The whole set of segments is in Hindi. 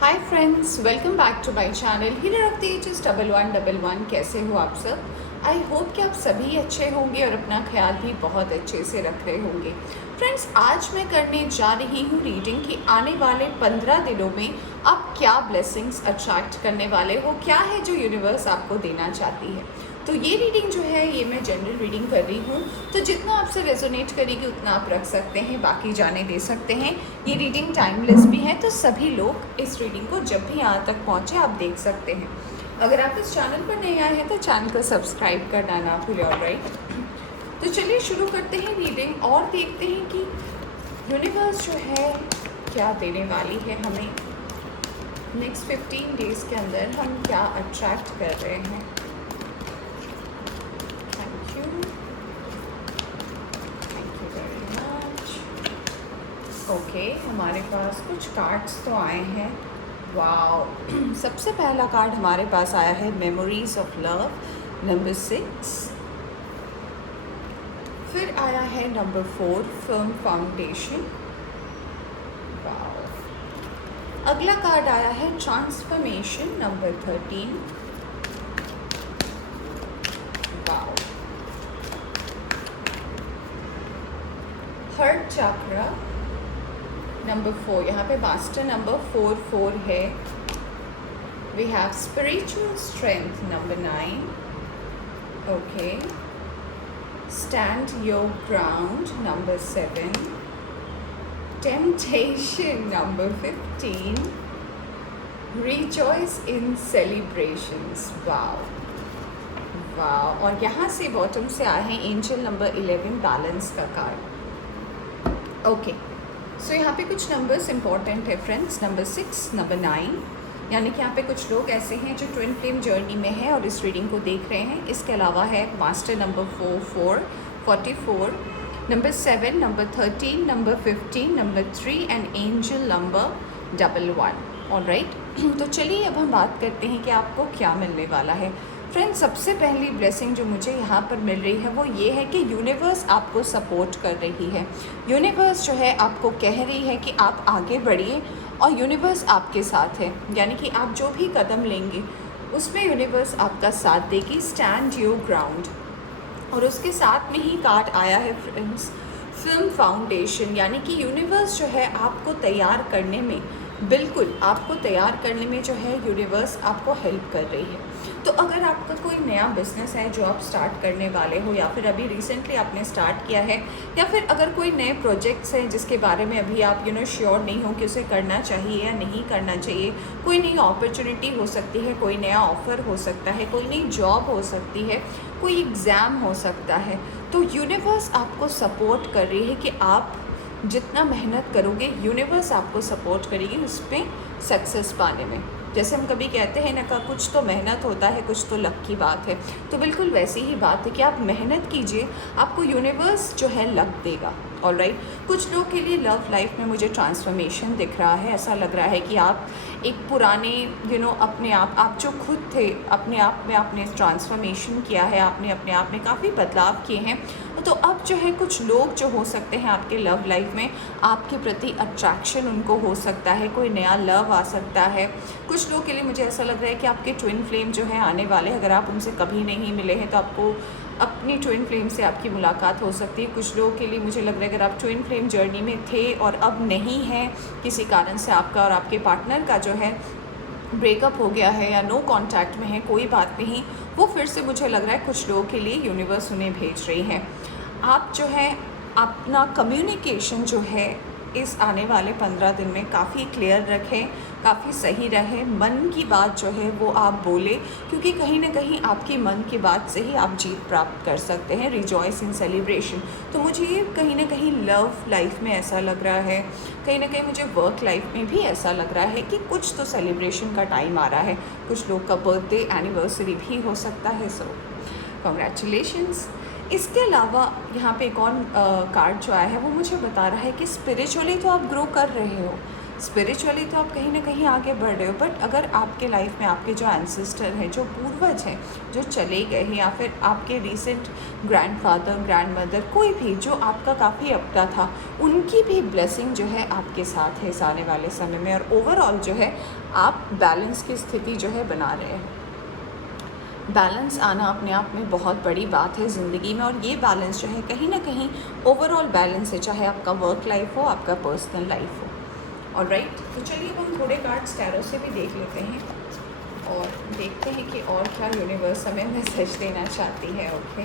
Hi friends, welcome back to my channel healer of the ages 1111। कैसे हो आप सब? आई होप कि आप सभी अच्छे होंगे और अपना ख्याल भी बहुत अच्छे से रख रहे होंगे। फ्रेंड्स, आज मैं करने जा रही हूँ रीडिंग कि आने वाले 15 दिनों में आप क्या ब्लेसिंग्स अट्रैक्ट करने वाले हो, क्या है जो यूनिवर्स आपको देना चाहती है। तो ये रीडिंग जो है ये मैं जनरल रीडिंग कर रही हूँ, तो जितना आपसे रेजोनेट करेगी उतना आप रख सकते हैं, बाकी जाने दे सकते हैं। ये रीडिंग टाइमलेस भी है, तो सभी लोग इस रीडिंग को जब भी यहाँ तक पहुँचे आप देख सकते हैं। अगर आप इस चैनल पर नए आए हैं तो चैनल को सब्सक्राइब करना ना भूलें। ऑलराइट, तो चलिए शुरू करते हैं रीडिंग और देखते हैं कि यूनिवर्स जो है क्या देने वाली है हमें। नेक्स्ट 15 डेज़ के अंदर हम क्या अट्रैक्ट कर रहे हैं। ओके, हमारे पास कुछ कार्ड्स तो आए हैं। वाओ सबसे पहला कार्ड हमारे पास आया है मेमोरीज ऑफ लव, नंबर 6। फिर आया है नंबर 4, फर्म फाउंडेशन। वाओ, अगला कार्ड आया है transformation, number 13। Wow, heart chakra, number 4। यहाँ पे मास्टर नंबर 4 है। We have spiritual strength, number 9। Okay, stand your ground, number 7। Temptation, number 15। Rejoice in celebrations. Wow wow, और यहाँ से बॉटम से आए हैं एंजल नंबर 11, बैलेंस का कार्ड। ओके, सो यहाँ पे कुछ नंबर्स इंपॉर्टेंट है फ्रेंड्स, नंबर 6, नंबर 9, यानी कि यहाँ पे कुछ लोग ऐसे हैं जो ट्विन फ्लेम जर्नी में हैं और इस रीडिंग को देख रहे हैं। इसके अलावा है master number 44, number 7, number 13, number 15, number 3 and angel number 11। Alright, तो चलिए अब हम बात करते हैं कि आपको क्या मिलने वाला है। फ्रेंड्स, सबसे पहली ब्लेसिंग जो मुझे यहाँ पर मिल रही है वो ये है कि यूनिवर्स आपको सपोर्ट कर रही है। यूनिवर्स जो है आपको कह रही है कि आप आगे बढ़िए और यूनिवर्स आपके साथ है, यानी कि आप जो भी कदम लेंगे उसमें यूनिवर्स आपका साथ देगी। स्टैंड योर ग्राउंड, और उसके साथ में ही कार्ड आया है फ्रेंड्स फिल्म फाउंडेशन, यानी कि यूनिवर्स जो है आपको तैयार करने में, बिल्कुल आपको तैयार करने में जो है यूनिवर्स आपको हेल्प कर रही है। तो अगर आपका कोई नया बिजनेस है जो आप स्टार्ट करने वाले हो, या फिर अभी रिसेंटली आपने स्टार्ट किया है, या फिर अगर कोई नए प्रोजेक्ट्स हैं जिसके बारे में अभी आप श्योर नहीं हो कि उसे करना चाहिए या नहीं करना चाहिए, कोई नई अपॉर्चुनिटी हो सकती है, कोई नया ऑफ़र हो सकता है, कोई नई जॉब हो सकती है, कोई एग्ज़ाम हो सकता है, तो यूनिवर्स आपको सपोर्ट कर रही है कि आप जितना मेहनत करोगे यूनिवर्स आपको सपोर्ट करेगी उस पर सक्सेस पाने में। जैसे हम कभी कहते हैं ना का कुछ तो मेहनत होता है, कुछ तो लक की बात है, तो बिल्कुल वैसी ही बात है कि आप मेहनत कीजिए, आपको यूनिवर्स जो है लक देगा। ऑलराइट, कुछ लोग के लिए लव लाइफ में मुझे ट्रांसफॉर्मेशन दिख रहा है। ऐसा लग रहा है कि आप एक पुराने अपने आप जो खुद थे अपने आप में आपने ट्रांसफॉर्मेशन किया है, आपने अपने आप में काफ़ी बदलाव किए हैं। तो अब जो है कुछ लोग जो हो सकते हैं आपके लव लाइफ में, आपके प्रति अट्रैक्शन उनको हो सकता है, कोई नया लव आ सकता है। कुछ लोग के लिए मुझे ऐसा लग रहा है कि आपके ट्विन फ्लेम जो है आने वाले हैं, अगर आप उनसे कभी नहीं मिले हैं तो आपको अपनी ट्विन फ्लेम से आपकी मुलाकात हो सकती है। कुछ लोगों के लिए मुझे लग रहा है अगर आप ट्विन फ्लेम जर्नी में थे और अब नहीं हैं, किसी कारण से आपका और आपके पार्टनर का जो है ब्रेकअप हो गया है या नो कांटेक्ट में है, कोई बात नहीं, वो फिर से मुझे लग रहा है कुछ लोगों के लिए यूनिवर्स उन्हें भेज रही है। आप जो है अपना कम्युनिकेशन जो है इस आने वाले 15 दिन में काफ़ी क्लियर रखें, काफ़ी सही रहे, मन की बात जो है वो आप बोले, क्योंकि कहीं ना कहीं आपकी मन की बात से ही आप जीत प्राप्त कर सकते हैं। रिजॉइस इन सेलिब्रेशन, तो मुझे ये कहीं ना कहीं लव लाइफ में ऐसा लग रहा है, कहीं ना कहीं मुझे वर्क लाइफ में भी ऐसा लग रहा है कि कुछ तो सेलिब्रेशन का टाइम आ रहा है। कुछ लोग का बर्थडे एनिवर्सरी भी हो सकता है। सो कॉन्ग्रेचुलेशंस। इसके अलावा यहाँ पे एक और कार्ड जो आया है वो मुझे बता रहा है कि स्पिरिचुअली तो आप ग्रो कर रहे हो, स्पिरिचुअली तो आप कहीं ना कहीं आगे बढ़ रहे हो, बट अगर आपके लाइफ में आपके जो एंसेस्टर हैं, जो पूर्वज हैं, जो चले गए हैं, या फिर आपके रिसेंट ग्रैंडफादर, ग्रैंडमदर, कोई भी जो आपका काफ़ी अपना था, उनकी भी ब्लेसिंग जो है आपके साथ है इस आने वाले समय में, और ओवरऑल जो है आप बैलेंस की स्थिति जो है बना रहे हैं। बैलेंस आना अपने आप में बहुत बड़ी बात है ज़िंदगी में, और ये बैलेंस जो है कहीं ना कहीं ओवरऑल बैलेंस है, चाहे आपका वर्क लाइफ हो, आपका पर्सनल लाइफ हो। ऑलराइट, तो चलिए हम थोड़े कार्ड्स टैरो से भी देख लेते हैं और देखते हैं कि और क्या यूनिवर्स हमें मैसेज देना चाहती है। Okay,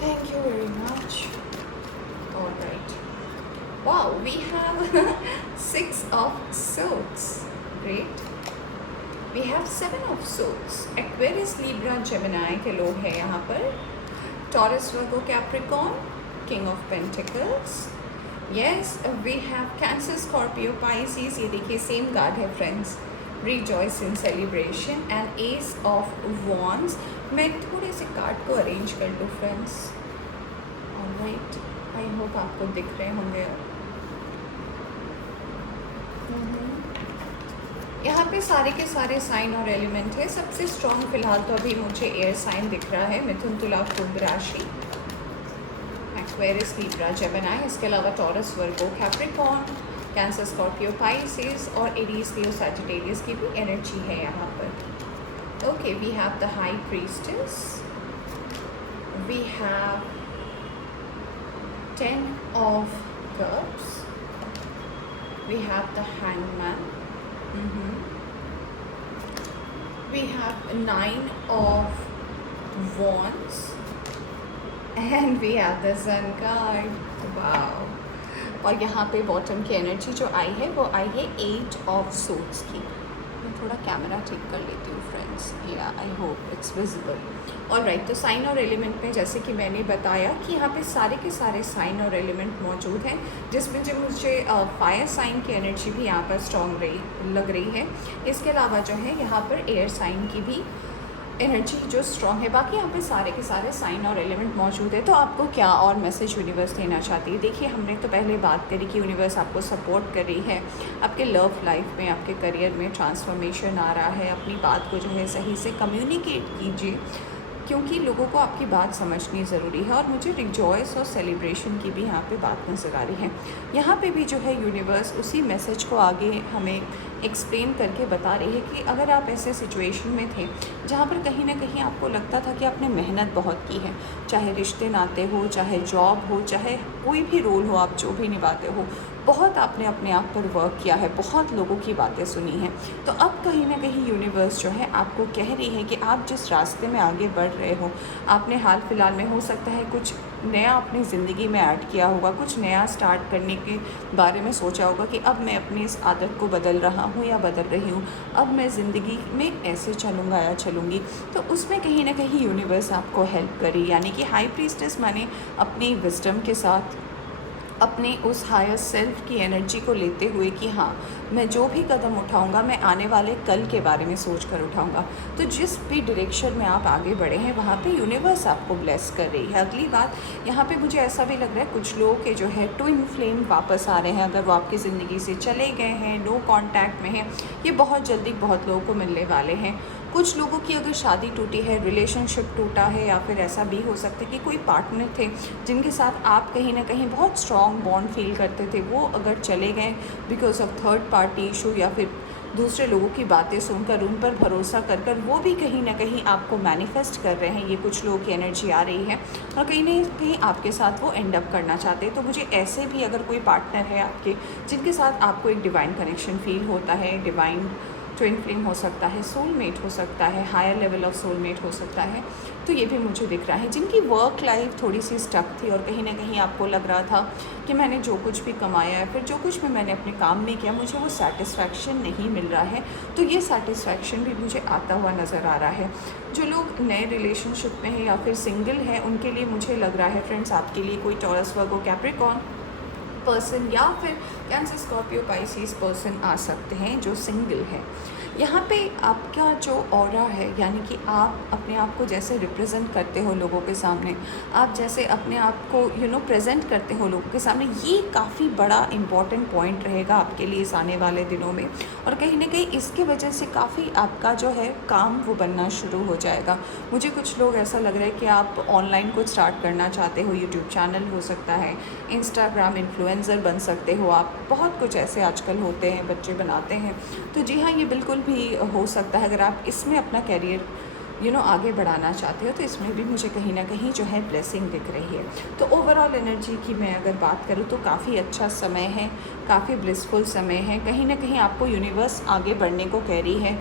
thank you very much. Alright, wow, we have 6 of swords, great. We have 7 of swords, Aquarius, Libra, Gemini के लोग हैं यहाँ पर, Taurus, Virgo, Capricorn, King of Pentacles, yes, we have Cancer, Scorpio, Pisces, ये देखिए सेम कार्ड है friends, Rejoice in Celebration, and Ace of Wands। मैं थोड़े से कार्ड को अरेंज कर लूँ फ्रेंड्स। ऑलराइट, आई होप आपको दिख रहे होंगे। यहाँ पे सारे के सारे साइन और एलिमेंट है। सबसे स्ट्रॉन्ग फिलहाल तो अभी मुझे एयर साइन दिख रहा है, मिथुन, तुला, कुंभ राशि, एक्वेरियस, लीब्रा, जेमिनी। इसके अलावा Taurus, Virgo, Capricorn, Cancer, Scorpio, Pisces और एरीज, लियो, सैजिटेरियस की भी एनर्जी है यहाँ पर। Okay, we have the high priestess, we have 10 of cups, we have the hangman, we have 9 of wands, and we have the sun card। wow, और यहाँ पे बॉटम की एनर्जी जो आई है वो आई है 8 of swords की। मैं थोड़ा कैमरा ठीक कर लेती हूँ फ्रेंड्स, या I hope it's visible. Alright, तो साइन और एलिमेंट में जैसे कि मैंने बताया कि यहाँ पे सारे के सारे साइन और एलिमेंट मौजूद हैं, जिसमें जो मुझे फायर साइन की एनर्जी भी यहाँ पर स्ट्रॉन्ग लग रही है। इसके अलावा जो है यहाँ पर एयर साइन की भी एनर्जी जो स्ट्रॉन्ग है। बाकी यहाँ पे सारे के सारे साइन और एलिमेंट मौजूद है। तो आपको क्या और मैसेज यूनिवर्स देना चाहती है? देखिए, हमने तो पहले बात करी कि यूनिवर्स आपको सपोर्ट कर रही है, आपके लव लाइफ में, आपके करियर में ट्रांसफॉर्मेशन आ रहा है। अपनी बात को जो है सही से कम्युनिकेट कीजिए, क्योंकि लोगों को आपकी बात समझनी ज़रूरी है। और मुझे रिजॉइस और सेलिब्रेशन की भी यहाँ पे बात नज़र आ रही है। यहाँ पे भी जो है यूनिवर्स उसी मैसेज को आगे हमें एक्सप्लेन करके बता रही है कि अगर आप ऐसे सिचुएशन में थे जहाँ पर कहीं ना कहीं आपको लगता था कि आपने मेहनत बहुत की है, चाहे रिश्ते नाते हो, चाहे जॉब हो, चाहे कोई भी रोल हो आप जो भी निभाते हो, बहुत आपने अपने आप पर वर्क किया है, बहुत लोगों की बातें सुनी हैं, तो अब कहीं ना कहीं यूनिवर्स जो है आपको कह रही है कि आप जिस रास्ते में आगे बढ़ रहे हो, आपने हाल फिलहाल में हो सकता है कुछ नया अपनी ज़िंदगी में ऐड किया होगा, कुछ नया स्टार्ट करने के बारे में सोचा होगा कि अब मैं अपनी इस आदत को बदल रहा हूँ या बदल रही हूँ, अब मैं ज़िंदगी में ऐसे चलूँगा या चलूँगी। तो उसमें कहीं ना कहीं यूनिवर्स आपको हेल्प करी, यानी कि हाई प्रीस्टेस माने अपनी विजडम के साथ अपने उस हायर सेल्फ की एनर्जी को लेते हुए कि हाँ, मैं जो भी कदम उठाऊंगा मैं आने वाले कल के बारे में सोच कर उठाऊंगा। तो जिस भी डायरेक्शन में आप आगे बढ़े हैं वहाँ पे यूनिवर्स आपको ब्लेस कर रही है। अगली बात, यहाँ पे मुझे ऐसा भी लग रहा है कुछ लोगों के जो है ट्विन फ्लेम वापस आ रहे हैं। अगर वो आपकी ज़िंदगी से चले गए हैं, नो कॉन्टैक्ट में हैं, ये बहुत जल्दी बहुत लोगों को मिलने वाले हैं। कुछ लोगों की अगर शादी टूटी है, रिलेशनशिप टूटा है, या फिर ऐसा भी हो सकता है कि कोई पार्टनर थे जिनके साथ आप कहीं ना कहीं बहुत स्ट्रॉन्ग बॉन्ड फील करते थे, वो अगर चले गए because of third party issue या फिर दूसरे लोगों की बातें सुनकर, उन पर भरोसा कर कर वो भी कहीं ना कहीं आपको मैनिफेस्ट कर रहे हैं। ये कुछ लोगों की एनर्जी आ रही है और कहीं ना कहीं आपके साथ वो एंड अप करना चाहते हैं। तो मुझे ऐसे भी अगर कोई पार्टनर है आपके जिनके साथ आपको एक डिवाइन कनेक्शन फील होता है, डिवाइन ट्विन फ्लेम हो सकता है, सोलमेट हो सकता है, हायर लेवल ऑफ सोलमेट हो सकता है, तो ये भी मुझे दिख रहा है। जिनकी वर्क लाइफ थोड़ी सी स्टक थी और कहीं ना कहीं आपको लग रहा था कि मैंने जो कुछ भी कमाया है, फिर जो कुछ भी मैंने अपने काम में किया, मुझे वो सेटिस्फैक्शन नहीं मिल रहा है, तो ये सेटिस्फैक्शन भी मुझे आता हुआ नज़र आ रहा है। जो लोग नए रिलेशनशिप में हैं या फिर सिंगल हैं, उनके लिए मुझे लग रहा है फ्रेंड्स, आपके लिए कोई टॉरस, वर्गो, कैप्रिकॉर्न पर्सन या फिर कैंसर, स्कॉर्पियो, पाइसिस पर्सन आ सकते हैं जो सिंगल है। यहाँ पे आपका जो ऑरा है, यानी कि आप अपने आप को जैसे रिप्रेजेंट करते हो लोगों के सामने, आप जैसे अपने आप को प्रेजेंट करते हो लोगों के सामने, ये काफ़ी बड़ा इम्पॉर्टेंट पॉइंट रहेगा आपके लिए इस आने वाले दिनों में। और कहीं ना कहीं इसके वजह से काफ़ी आपका जो है काम वो बनना शुरू हो जाएगा। मुझे कुछ लोग ऐसा लग रहा है कि आप ऑनलाइन कुछ स्टार्ट करना चाहते हो, यूट्यूब चैनल हो सकता है, इंस्टाग्राम इन्फ्लुएंसर बन सकते हो आप, बहुत कुछ ऐसे आजकल होते हैं, बच्चे बनाते हैं। तो जी हाँ, ये बिल्कुल भी हो सकता है। अगर आप इसमें अपना कैरियर आगे बढ़ाना चाहते हो तो इसमें भी मुझे कहीं ना कहीं जो है ब्लेसिंग दिख रही है। तो ओवरऑल एनर्जी की मैं अगर बात करूँ तो काफ़ी अच्छा समय है, काफ़ी ब्लिसफुल समय है। कहीं ना कहीं आपको यूनिवर्स आगे बढ़ने को कह रही है,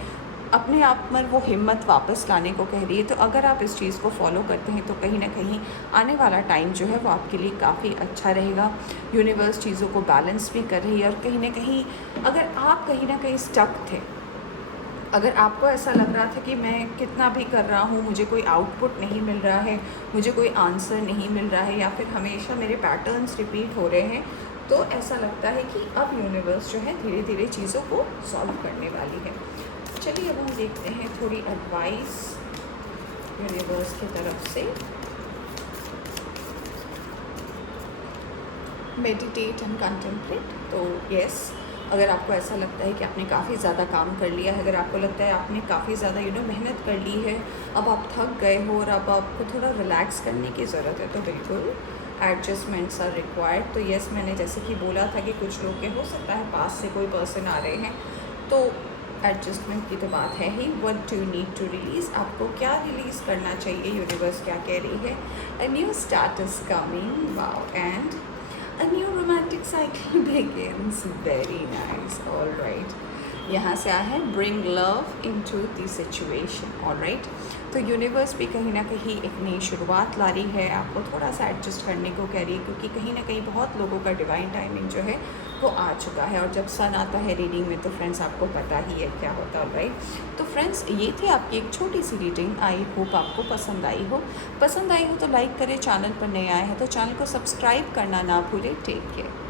अपने आप में वो हिम्मत वापस लाने को कह रही है। तो अगर आप इस चीज़ को फॉलो करते हैं तो कहीं ना कहीं आने वाला टाइम जो है वो आपके लिए काफ़ी अच्छा रहेगा। यूनिवर्स चीज़ों को बैलेंस भी कर रही है। और कहीं ना कहीं अगर आप कहीं ना कहीं स्टक थे, अगर आपको ऐसा लग रहा था कि मैं कितना भी कर रहा हूँ मुझे कोई आउटपुट नहीं मिल रहा है, मुझे कोई आंसर नहीं मिल रहा है, या फिर हमेशा मेरे पैटर्न्स रिपीट हो रहे हैं, तो ऐसा लगता है कि अब यूनिवर्स जो है धीरे धीरे चीज़ों को सॉल्व करने वाली है। चलिए अब हम देखते हैं थोड़ी एडवाइस यूनिवर्स की तरफ से। Meditate and contemplate. तो यस, अगर आपको ऐसा लगता है कि आपने काफ़ी ज़्यादा काम कर लिया है, अगर आपको लगता है आपने काफ़ी ज़्यादा मेहनत कर ली है, अब आप थक गए हो और अब आपको थोड़ा रिलैक्स करने की ज़रूरत है, तो बिल्कुल एडजस्टमेंट्स आर रिक्वायर्ड। तो यस, मैंने जैसे कि बोला था कि कुछ लोग के हो सकता है पास से कोई पर्सन आ रहे हैं, तो एडजस्टमेंट की तो बात है ही। What do you need to release, आपको क्या रिलीज़ करना चाहिए, यूनिवर्स क्या कह रही है। A new start is coming, wow, and a new romantic cycle begins. Very nice. All right. यहाँ से आया है bring love into the situation. All right. तो यूनिवर्स भी कहीं ना कहीं एक नई शुरुआत ला रही है, आपको थोड़ा सा एडजस्ट करने को कह रही है, क्योंकि कहीं ना कहीं बहुत लोगों का डिवाइन टाइमिंग जो है वो आ चुका है। और जब सन आता है रीडिंग में तो फ्रेंड्स आपको पता ही है क्या होता है, राइट। तो फ्रेंड्स, ये थी आपकी एक छोटी सी रीडिंग। आई होप आपको पसंद आई हो तो लाइक करें, चैनल पर नए आए हैं तो चैनल को सब्सक्राइब करना ना भूलें। Take care.